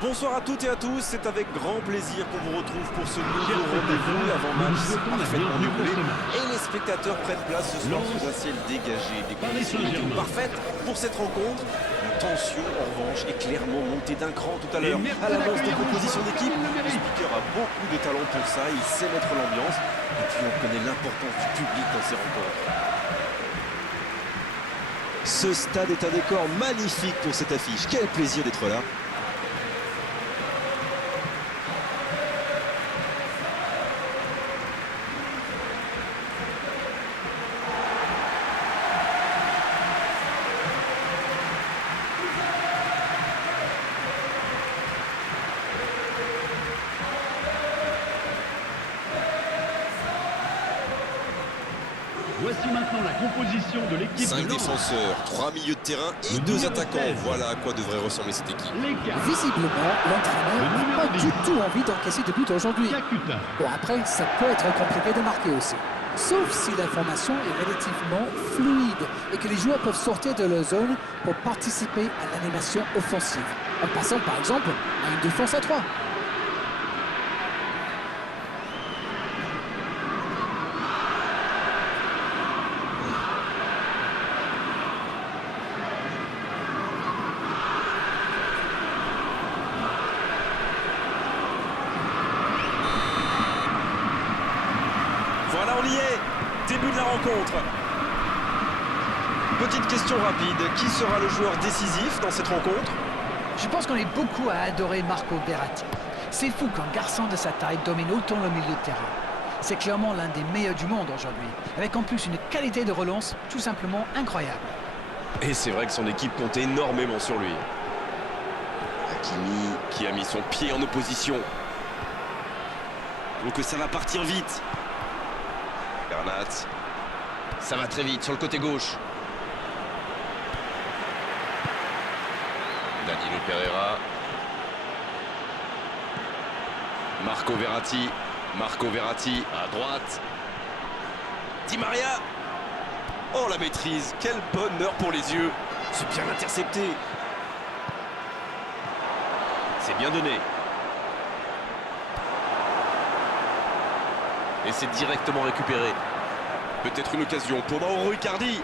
Bonsoir à toutes et à tous, c'est avec grand plaisir qu'on vous retrouve pour ce nouveau rendez-vous avant-match parfaitement déroulé. Et les spectateurs prennent place ce soir sous un ciel dégagé, des conditions météo parfaites pour cette rencontre. La tension, en revanche, est clairement montée d'un cran tout à l'heure. À l'annonce des compositions d'équipe, le speaker a beaucoup de talent pour ça, il sait mettre l'ambiance. Et puis on connaît l'importance du public dans ces rencontres. Ce stade est un décor magnifique pour cette affiche. Quel plaisir d'être là. Voici maintenant la composition de l'équipe. 5 défenseurs, 3 milieux de terrain et 2 attaquants. Voilà à quoi devrait ressembler cette équipe. Visiblement, l'entraîneur n'a pas du tout envie d'encaisser de but aujourd'hui. Bon, après, ça peut être compliqué de marquer aussi. Sauf si l'information est relativement fluide et que les joueurs peuvent sortir de leur zone pour participer à l'animation offensive. En passant par exemple à une défense à 3. Voilà, on y est. Début de la rencontre. Petite question rapide. Qui sera le joueur décisif dans cette rencontre? Je pense qu'on est beaucoup à adorer Marco Verratti. C'est fou qu'un garçon de sa taille domine autant le milieu de terrain. C'est clairement l'un des meilleurs du monde aujourd'hui, avec en plus une qualité de relance tout simplement incroyable. Et c'est vrai que son équipe compte énormément sur lui. Hakimi qui a mis son pied en opposition. Donc ça va partir vite. Bernat. Ça va très vite sur le côté gauche. Danilo Pereira. Marco Verratti. Marco Verratti à droite. Di Maria. Oh, la maîtrise. Quel bonheur pour les yeux. C'est bien intercepté. C'est bien donné. Et c'est directement récupéré. Peut-être une occasion pour Mauro Icardi.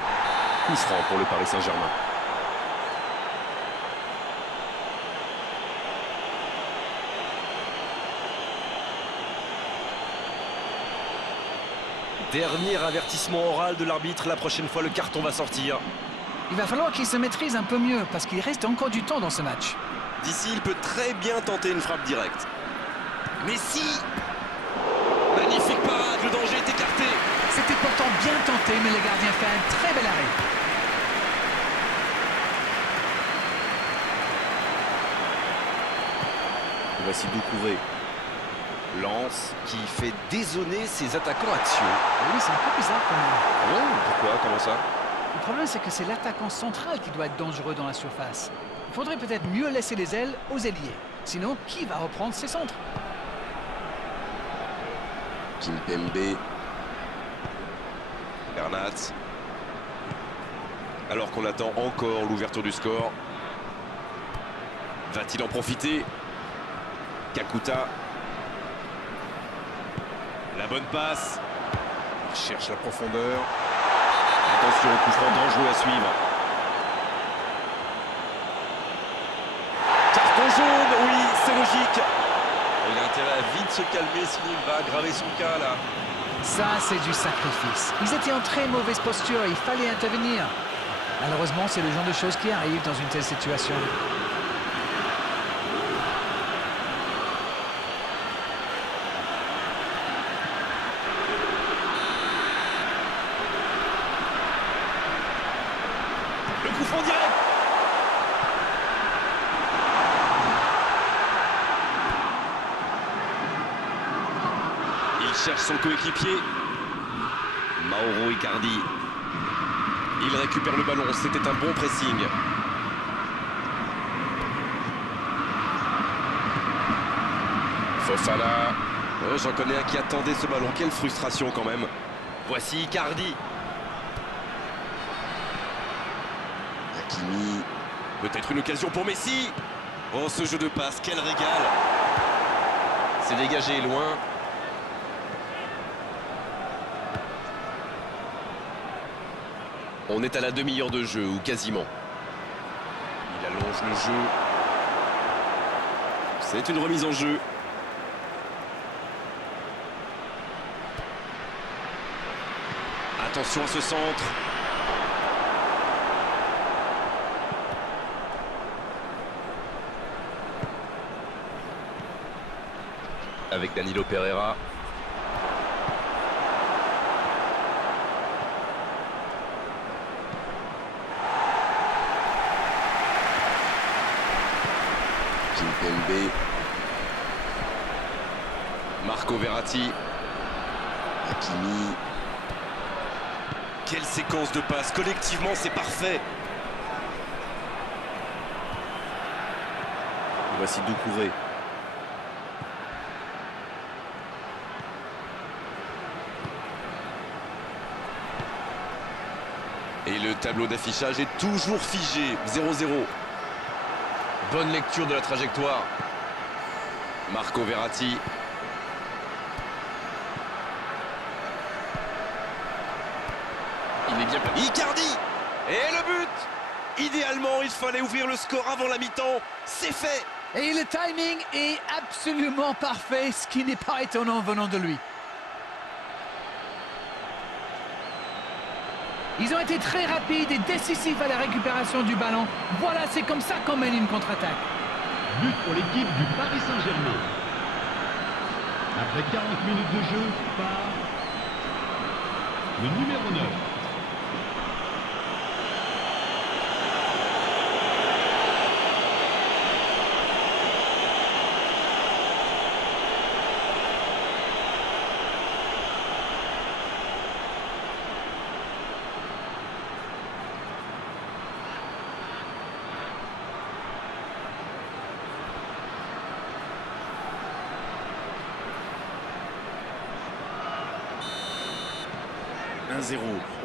Coup franc pour le Paris Saint-Germain. Dernier avertissement oral de l'arbitre. La prochaine fois, le carton va sortir. Il va falloir qu'il se maîtrise un peu mieux parce qu'il reste encore du temps dans ce match. D'ici, il peut très bien tenter une frappe directe. Messi. Magnifique parade, le danger est écarté. C'était pourtant bien tenté, mais le gardien fait un très bel arrêt. Voici Doucouré. Lance qui fait dézonner ses attaquants axiaux. Oui, c'est un peu bizarre quand même. Oh, pourquoi? Comment ça? Le problème, c'est que c'est l'attaquant central qui doit être dangereux dans la surface. Il faudrait peut-être mieux laisser les ailes aux ailiers. Sinon, qui va reprendre ses centres? Kimpembe. Bernat. Alors qu'on attend encore l'ouverture du score. Va-t-il en profiter? Kakuta. La bonne passe. Il cherche la profondeur. Attention au coup franc dangereux à suivre. Carton jaune, oui, c'est logique. Il a intérêt à vite se calmer, sinon il va aggraver son cas là. Ça, c'est du sacrifice. Ils étaient en très mauvaise posture, il fallait intervenir. Malheureusement, c'est le genre de choses qui arrivent dans une telle situation. Le coup franc direct. Il cherche son coéquipier. Mauro Icardi. Il récupère le ballon, c'était un bon pressing. Fofana. Oh, j'en connais un qui attendait ce ballon, quelle frustration quand même. Voici Icardi. Hakimi. Peut-être une occasion pour Messi. Oh, ce jeu de passe, quel régal! C'est dégagé loin. On est à la demi-heure de jeu, ou quasiment. Il allonge le jeu. C'est une remise en jeu. Attention à ce centre. Avec Danilo Pereira. Kimpembe. Marco Verratti. Hakimi. Quelle séquence de passes. Collectivement, c'est parfait. Voici Doucouré. Et le tableau d'affichage est toujours figé. 0-0. Bonne lecture de la trajectoire. Marco Verratti. Il est bien placé. Icardi. Et le but. Idéalement, il fallait ouvrir le score avant la mi-temps. C'est fait. Et le timing est absolument parfait, ce qui n'est pas étonnant venant de lui. Ils ont été très rapides et décisifs à la récupération du ballon. Voilà, c'est comme ça qu'on mène une contre-attaque. But pour l'équipe du Paris Saint-Germain. Après 40 minutes de jeu, par le numéro 9.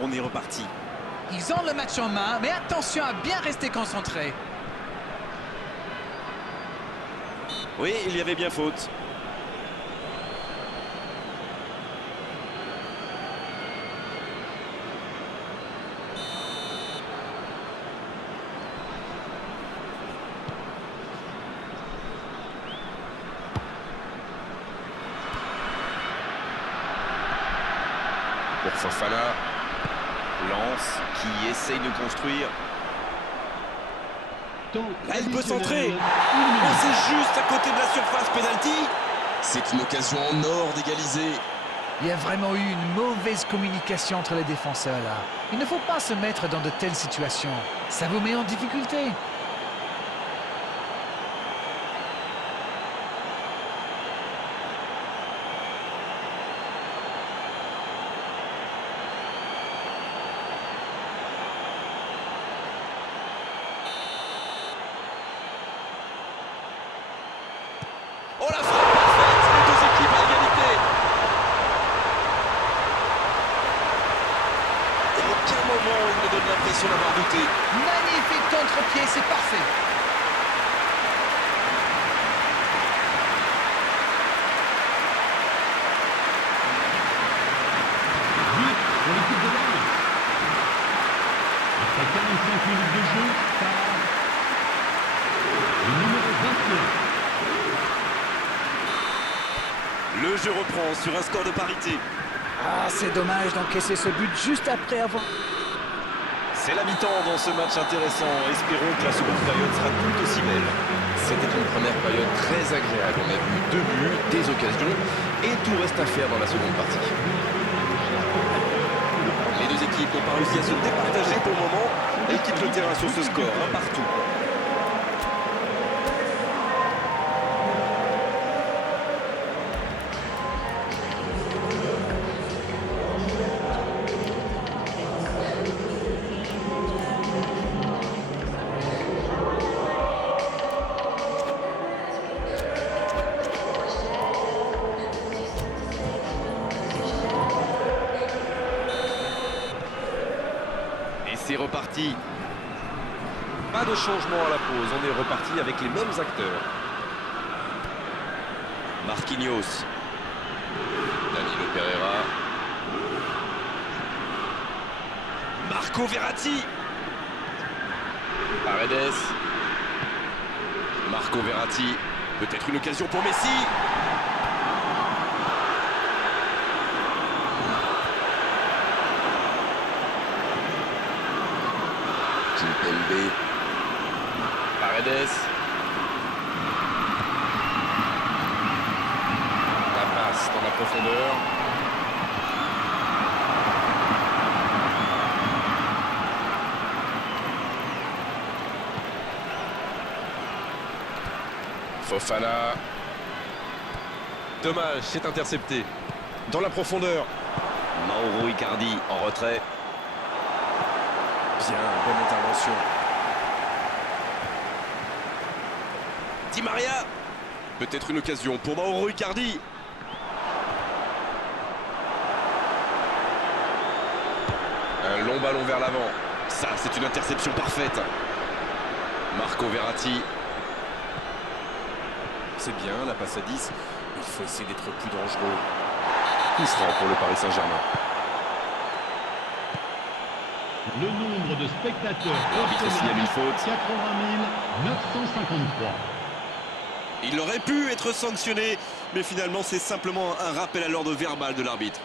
On est reparti. Ils ont le match en main, mais attention à bien rester concentré. Oui, il y avait bien faute. Pour Fofana. Lance qui essaye de construire. Là, il peut centrer. Oh, c'est juste à côté de la surface, penalty. C'est une occasion en or d'égaliser. Il y a vraiment eu une mauvaise communication entre les défenseurs là. Il ne faut pas se mettre dans de telles situations. Ça vous met en difficulté. Oh, la frappe parfaite. Les deux équipes à égalité. Et à aucun moment il ne donne l'impression d'avoir douté. Magnifique contre-pied, c'est parfait. But pour l'équipe de Rennes. Après 45 minutes de jeu, par le numéro 29. Le jeu reprend sur un score de parité. Ah, c'est dommage d'encaisser ce but juste après avoir... C'est la mi-temps dans ce match intéressant. Espérons que la seconde période sera tout aussi belle. C'était une première période très agréable. On a vu 2 buts, des occasions et tout reste à faire dans la seconde partie. Les deux équipes n'ont pas réussi à se départager pour le moment et quittent le terrain sur ce score, un partout. C'est reparti. Pas de changement à la pause, on est reparti avec les mêmes acteurs. Marquinhos. Danilo Pereira. Marco Verratti. Paredes. Marco Verratti. Peut-être une occasion pour Messi. Kimpembe. Paredes. La passe dans la profondeur. Fofana. Dommage, c'est intercepté. Dans la profondeur. Mauro Icardi en retrait. Bien, bonne intervention. Di Maria. Peut-être une occasion pour Mauro Icardi. Un long ballon vers l'avant. Ça, c'est une interception parfaite. Marco Verratti. C'est bien, la passe à 10. Il faut essayer d'être plus dangereux. Coup franc pour le Paris Saint-Germain. Le nombre de spectateurs L'arbitre signale une faute. 80 953. Il aurait pu être sanctionné, mais finalement c'est simplement un rappel à l'ordre verbal de l'arbitre.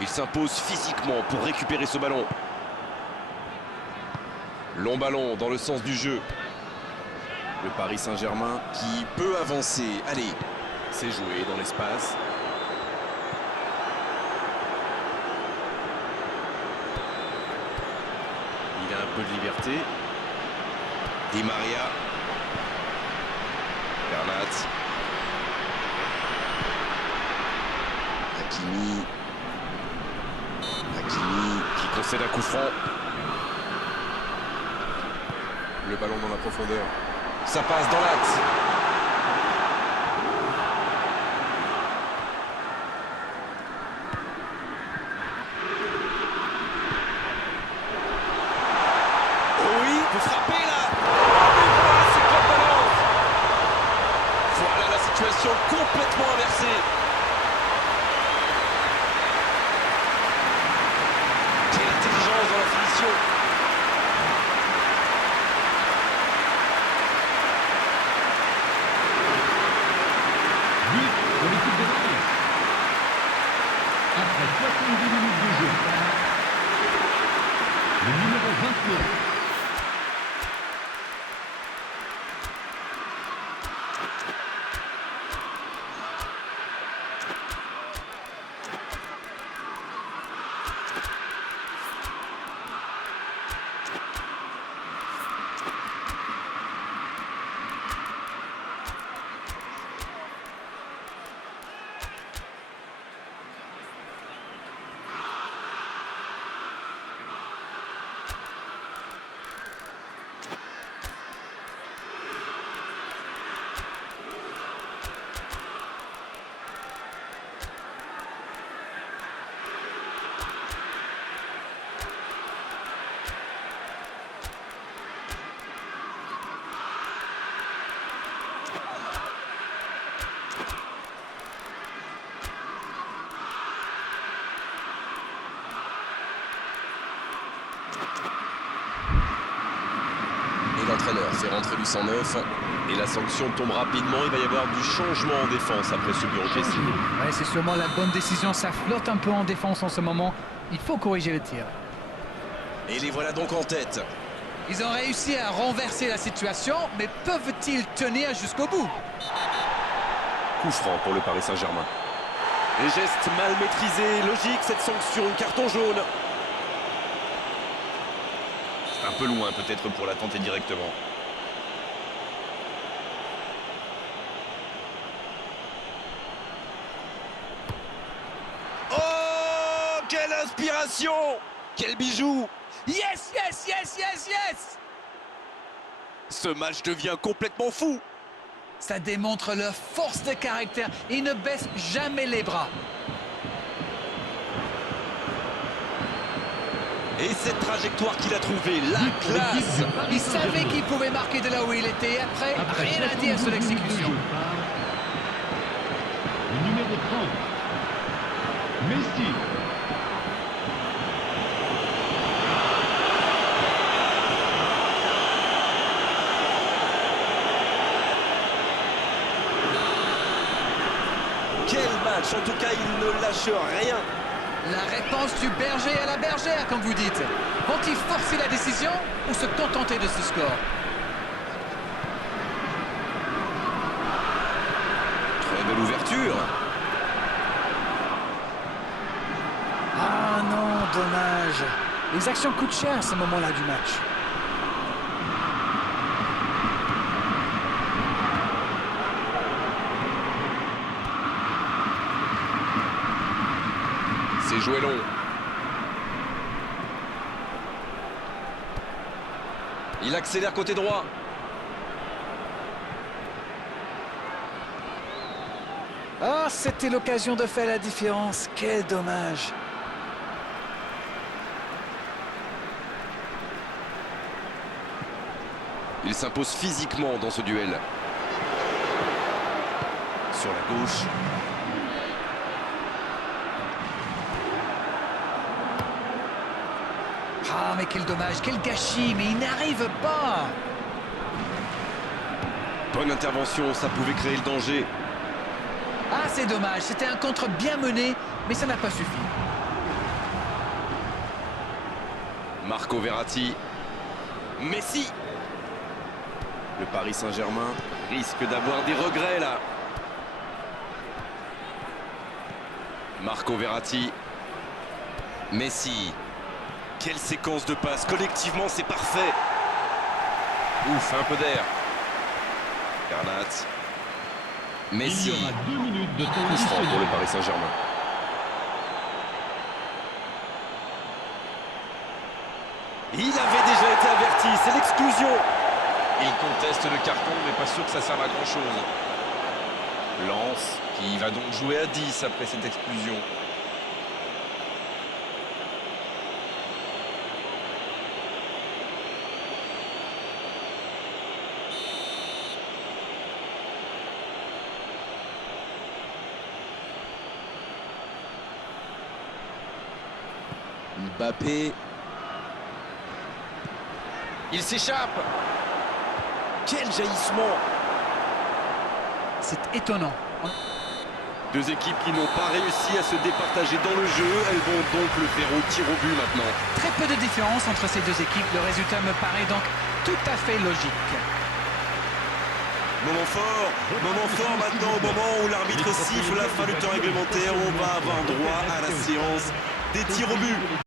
Il s'impose physiquement pour récupérer ce ballon. Long ballon dans le sens du jeu. Le Paris Saint-Germain qui peut avancer. Allez, c'est joué dans l'espace. Il a un peu de liberté. Di Maria. Bernat. Hakimi. Hakimi qui concède un coup franc. Le ballon dans la profondeur. Ça passe dans l'axe. Oui, peut frapper là. C'est quoi balance. Voilà la situation complètement inversée. Quelle intelligence dans la finition. Pour l'équipe de Paris. Après 70 minutes de jeu, le numéro 29. L'entraîneur fait rentrer du 109 et la sanction tombe rapidement. Il va y avoir du changement en défense après ce bureau précis. Ouais, c'est sûrement la bonne décision. Ça flotte un peu en défense en ce moment. Il faut corriger le tir. Et les voilà donc en tête. Ils ont réussi à renverser la situation, mais peuvent-ils tenir jusqu'au bout? Coup franc pour le Paris Saint-Germain. Les gestes mal maîtrisés, logique cette sanction, carton jaune. C'est un peu loin peut-être pour la tenter directement. Oh, quelle inspiration! Quel bijou! Yes, yes, yes, yes, yes! Ce match devient complètement fou. Ça démontre leur force de caractère. Ils ne baissent jamais les bras. Et cette trajectoire qu'il a trouvée, la classe. Il savait qu'il pouvait marquer de là où il était. Après rien à dire sur l'exécution. Le numéro 30, Messi. Quel match, en tout cas il ne lâche rien. La réponse du berger à la bergère, comme vous dites. Vont-ils forcer la décision ou se contenter de ce score? Très belle ouverture. Ah non, dommage. Les actions coûtent cher à ce moment-là du match. C'est joué long. Il accélère côté droit. Ah, c'était l'occasion de faire la différence. Quel dommage. Il s'impose physiquement dans ce duel. Sur la gauche. Ah, mais quel dommage, quel gâchis, mais il n'arrive pas. Bonne intervention, ça pouvait créer le danger. Ah, c'est dommage, c'était un contre bien mené, mais ça n'a pas suffi. Marco Verratti. Messi. Le Paris Saint-Germain risque d'avoir des regrets là. Marco Verratti. Messi. Quelle séquence de passes. Collectivement, c'est parfait. Ouf, un peu d'air. Garnat. Il y Messi. aura 2 minutes de temps Coup franc pour le additionnel. Paris Saint-Germain. Il avait déjà été averti, c'est l'exclusion. Il conteste le carton, mais pas sûr que ça serve à grand chose. Lens, qui va donc jouer à 10 après cette exclusion. Mbappé. Il s'échappe. Quel jaillissement. C'est étonnant. Deux équipes qui n'ont pas réussi à se départager dans le jeu. Elles vont donc le faire au tir au but maintenant. Très peu de différence entre ces deux équipes. Le résultat me paraît donc tout à fait logique. Moment fort maintenant au moment où l'arbitre siffle la fin du temps réglementaire. On va avoir droit à la séance des tirs au but.